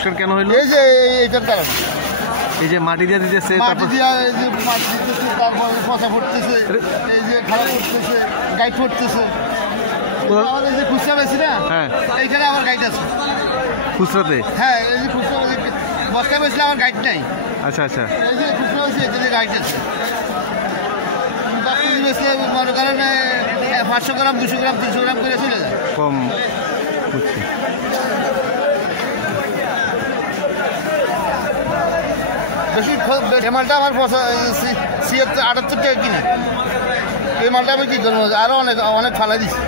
পরিষ্কার কেন হইলো? এই যে এইটার কারণে, এই যে মাটি দিয়ে দিতেছে, মাটি দিয়ে এই যে মাটি দিতেছে, তারপরে পচা পড়তেছে, এই যে খারাপ করতেছে, গাইড পড়তেছে। আমাদের যে খুচরা বেশি না, হ্যাঁ এইখানে আমার গাইড আছে খুচরাতে। হ্যাঁ এই যে খুচরা বস্তায় বেশলে আমার গাইড নাই। আচ্ছা আচ্ছা, এই যে খুচরা বেশি এটাতে গাইড আছে। 10 কেজি বেশলে মনে করেন 500 গ্রাম 200 গ্রাম 300 গ্রাম করে চলে যায়। কম বুঝছি। বেশি এই মালটা আমার 78 টাকা কিনা। এই মালটা আমি কী করবো, আরও অনেক অনেক ফালাই দিচ্ছি।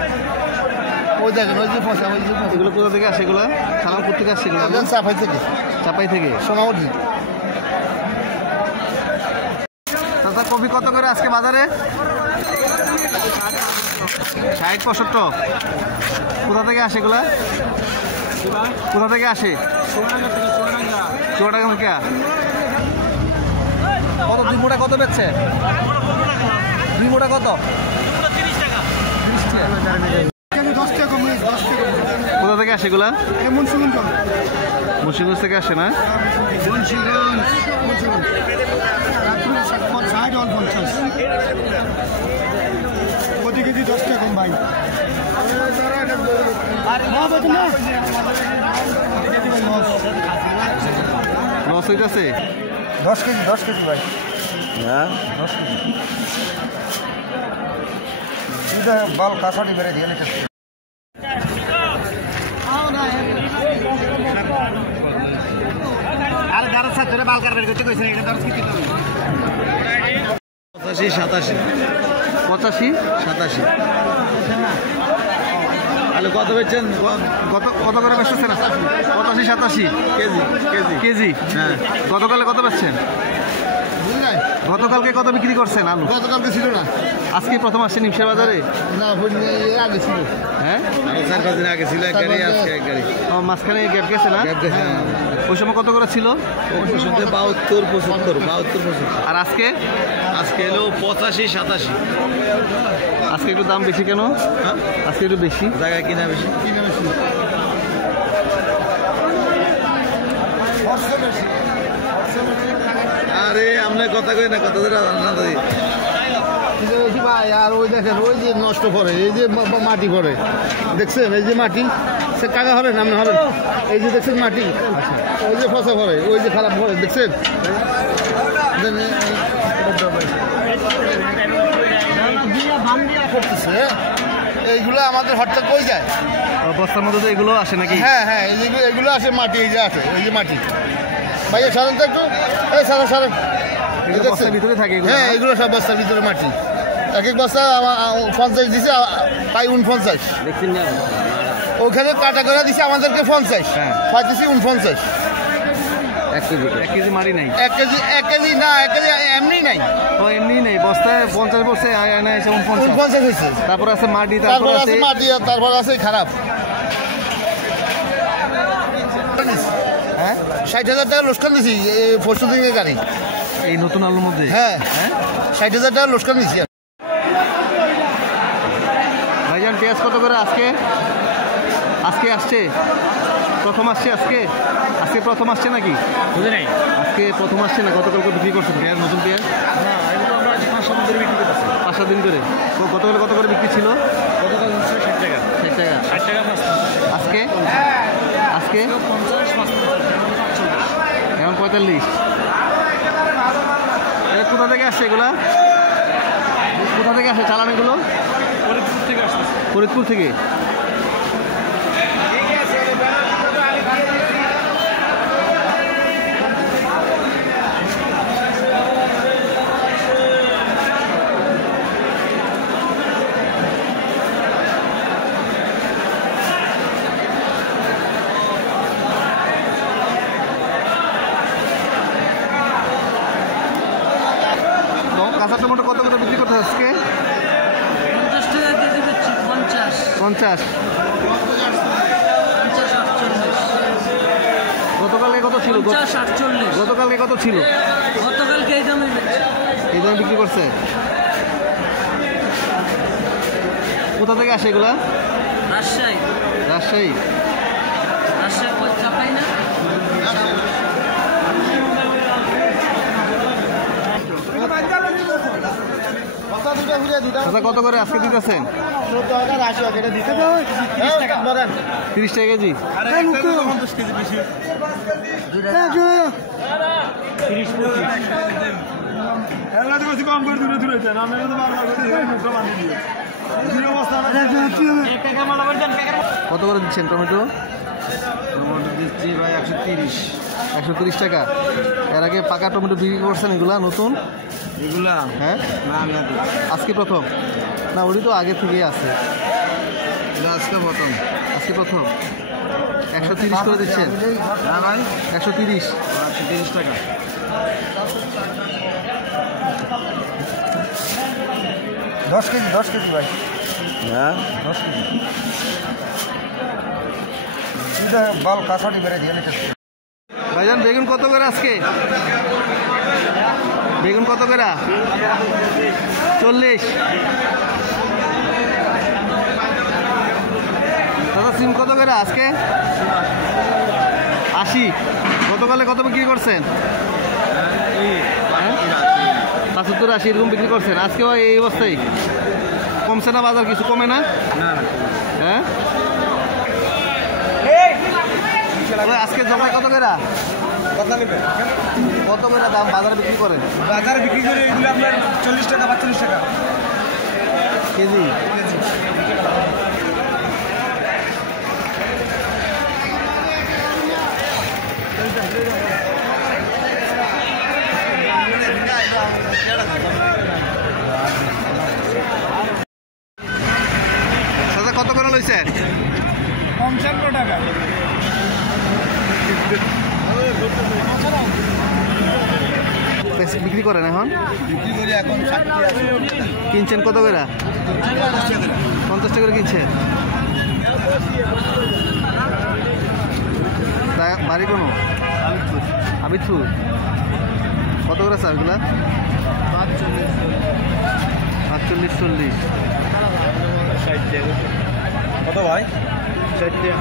ওই দেখেন ওই যে ফসা, ওই যে এগুলো কোথা থেকে আসে? এগুলো সালামপুর থেকে আসছে? এগুলো চাপাই থেকে, চাপাই থেকে সোনামুড়ি। দাদা কপি কত করে আজকে বাজারে? 60-65। কোথা থেকে আসে এগুলা? কোথা থেকে আসে? চুয়াডাঙ্গা থেকে। কত 2 মোটা কত বেচছে? 2 মোটা কত? 30 টাকা। কোথা থেকে আসে এগুলা? মুন্সিগঞ্জ থেকে আসে না? প্রতি কেজি 10 টাকা কম ভাই। লস হইতেছে? 10 কেজি ভাই। হ্যাঁ 10 কেজি বাল কাঁচাটি বেড়ে দিয়ে নিতে। আর গাড়ির সাথে বাল কার বের করতে কইছেন, এটা 10 কেজি। 85-87। 85-87। তাহলে কত বেচছেন? কত করে বেচতেছেন? 85-87 কেজি। কেজি হ্যাঁ। গতকালে কত বেচছেন? গতকালকে কত বিক্রি করছেন আলু? গতকালকে ছিল না, আজকে প্রথম আসছে নিমসা বাজারে? না আগে ছিল। হ্যাঁ 4-5 দিন আগে ছিল এক গাড়ি, আজকে এক গাড়ি। ও মাঝখানে গ্যাপ গেছে না? ওই সময় কত করে ছিল? 72-75। আর আজকে? আজকে এলো 85-87। আজকে একটু দাম বেশি কেন? আজকে একটু বেশি জায়গায় কিনা বেশি। আরে আমরা কথা কই না, কথা রান্না করি ভাই। আর ওই দেখেন ওই যে নষ্ট করে, এই যে মাটি করে দেখছেন, এই যে মাটি সে কাকা হবেন আপনি হবেন। এই যে দেখছেন মাটি, ওই যে ফসা করে, ওই যে খারাপ করে দেখছেন। এইগুলো আমাদের হঠাৎ কই যায় বস্তার মধ্যে তো এগুলো আসে নাকি? হ্যাঁ হ্যাঁ এগুলো আসে মাটি, এই যে আসে ওই যে মাটি। ভাইয়া সারেন তো একটু, এই সারেন। বস্তার ভিতরে থাকে? হ্যাঁ এগুলো সব বস্তার ভিতরে মাটি। এক বস্তা 50 দিছে, তাই 49। ওখানে কাটা করে দিছে আমাদেরকে 50, পাইতেছি 49। 1 কেজি মারি নাই? 1 কেজি না, 1 কেজি এমনি নাই। তো এমনি নেই, বস্তায় 50 বসে আয়না এসে 49 হয়েছে। তারপর আছে মাটি, তারপর আছে মাটি, তারপর আছে খারাপ। হ্যাঁ 60,000 টাকা লোকসান দিছি পরশু দিনের গাড়ি, এই নতুন আলুর মধ্যে। হ্যাঁ 60,000 টাকা লোকসান দিছি। ভাইজান পেঁয়াজ কত করে আজকে? আজকে আসছে? প্রথম আসছে আজকে? আজকে প্রথম আসছে নাকি? বুঝে নাই, আজকে প্রথম আসছে না? গতকালকে বিক্রি করছেন পেঁয়াজ, নতুন পেঁয়াজ? না এগুলো আমরা 5-7 দিন ধরে বিক্রি করতেছি। 5-7 দিন করে। গতকাল কত করে বিক্রি ছিল? গতকাল 60 টাকা। 60 টাকা। 60 টাকা। আজকে? আজকে 50-55 এখন 45। এটা কোথা থেকে আসছে এগুলা? কোথা থেকে আসে চালান এগুলো? ফরিদপুর থেকে আসছে। ফরিদপুর থেকে। কাঁচা টমেটো কত করে বিক্রি করতে আজকে? 50 টাকা কেজি বেচছি। 50। গতকালকে কত ছিল? 50-48। গতকালকে কত ছিল? গতকালকে এই দামে বেচছি। এই দামে বিক্রি করছে। কোথা থেকে আসে এগুলা? রাজশাহী। রাজশাহী। রাজশাহী চাপাই না? দাদা কত করে আজকে দিতেছেন? 30 টাকা কেজি। কত করে দিচ্ছেন টমেটো? দিচ্ছি ভাই 130। 130 টাকা। এর আগে পাকা টমেটো বিক্রি করছেন এগুলা নতুন? এগুলা হ্যাঁ, না আমি আজকে প্রথম? না ওটি তো আগে থেকেই আছে। আজকে প্রথম। আজকে প্রথম 130 করে দিচ্ছেন? না ভাই 130। 130 টাকা। দশ কেজি ভাই। হ্যাঁ, 10 কেজি। বল কাঁচাটি বেড়ে দিয়ে নিতেছে। ভাইজান বেগুন কত করে আজকে? বেগুন কত করে? 40। দাদা সিম কত করে আজকে? 80। গতকালে কত বিক্রি করছেন? 75, 80 এরকম বিক্রি করছেন। আজকেও এই অবস্থায়? কমছে না বাজার? কিছু কমে না? হ্যাঁ, আজকে জমা কত করে? কত করে দাম বাজারে বিক্রি করেন? বাজারে বিক্রি করে এগুলো আপনার 40 টাকা 45 টাকা কেজি। দাদা কত করে লইছেন? 55 টাকা। বিক্রি করেন এখন? বিক্রি করে এখন 60 আছে। কিনছেন কত করে? 50 টাকা করে কিনছেন। বাড়ি কোনো? আবিদপুর। কত করে আছে ওইগুলা? 45, 40। কত ভাই? 60 টাকা।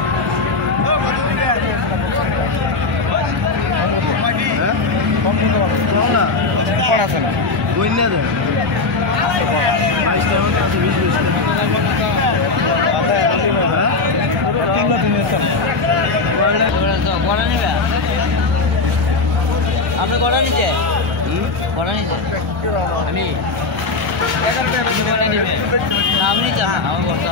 আপনি কটা নিচে কটা নিচে আমি আপনি চান আমার করতে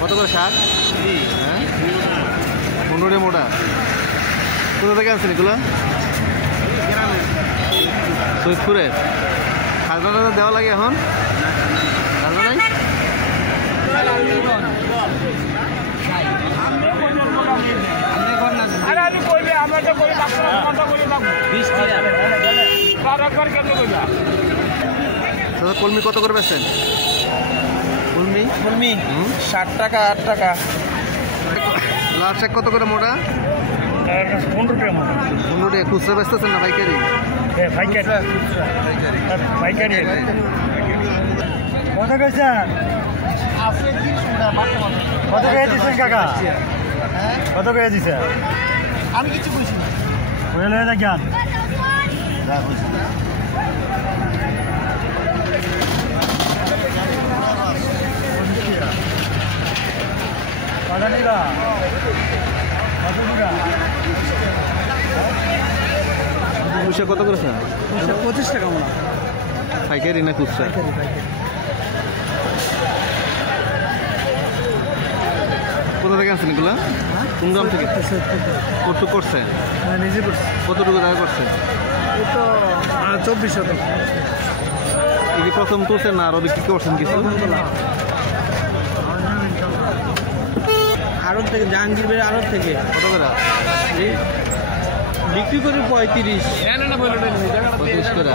কত করে শাক? হ্যাঁ, 15 মোটা। কোথা থেকে আনছেন এগুলো? সৈয়দপুরে। খাজনা দেওয়া লাগে এখন? খাজনা নাই? দাদা কলমি কত করে বেচছেন? কলমি 60 টাকা 8 টাকা। লাল শাক কত করে মোটা? 15 টাকা মোটা। 15 টাকা। খুচরা বেচতেছেন না পাইকারি? পাইকারি। কত কইছেন? কত করে দিচ্ছেন কাকা? কত করে দিচ্ছেন? আমি কিছু বুঝি না। হইলে না জ্ঞান। পুষা কত করেছে? 25 টাকা মোটা। পাইকারি না খুচরা? কোথা থেকে আনছেন এগুলা? কোন গ্রাম থেকে? কতটুকু করছে? নিজে করছি। কতটুকু জায়গা করছে? এই তো 2400 টাকা। এই প্রথম তুলছেন না আরো বিক্রি করছেন কিছু? আড়ত থেকে জাহাঙ্গীর বেড়ে আড়ত থেকে কত করে বিক্রি করি 35 35 করে?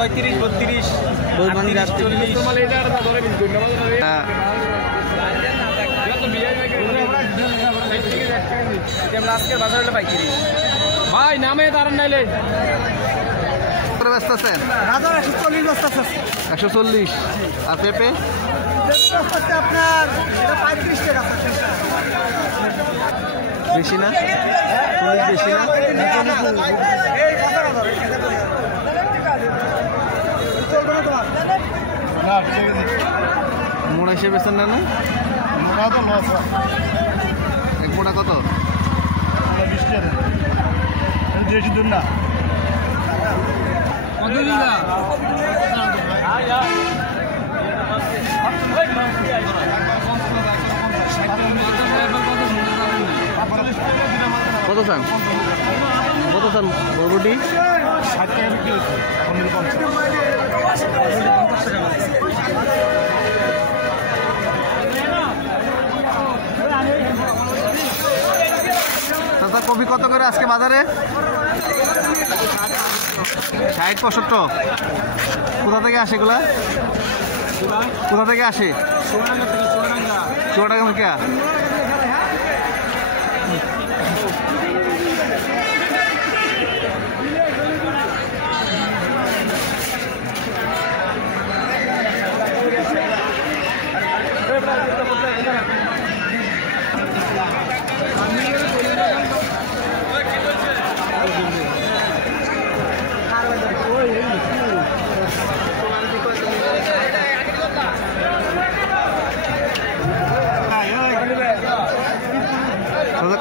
32 বৈমানি রাত্রে হ্যাঁ। আজকের বাজার হলে পাইকারি ভাই নামে দাঁড়ান নাইলে কত ব্যস্ত আছেন? 140 বস্তা আছে 140। আর পেঁপে আপনার 35 টাকা বেশি না? 40 বেশি না? মোড়া হিসেবে বেছেন না? না এক মোটা কত? 20 টাকা দেশি দুন না কত চান? কত চান বরবটি? 60 টাকা বিক্রি হচ্ছে এখন 50 চাচা কপি কত করে আজকে বাজারে? 60-65। কোথা থেকে আসে এগুলা? কোথা থেকে আসে? চুয়াডাঙ্গা থেকে।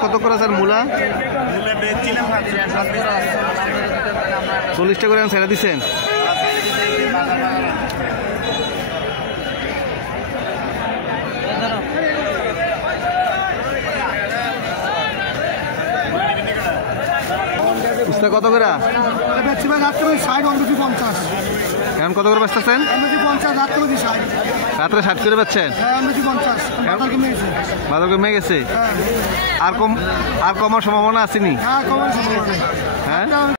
কত করে স্যার মূলা? 40 টাকা করে ছেড়ে দিচ্ছেন। কত করে? 50 এখন কত করে বেচতেছেন? 50 রাত্রে 60 করে বেচছেন? বাজার কমে গেছে। আর কমার সম্ভাবনা আসেনি? হ্যাঁ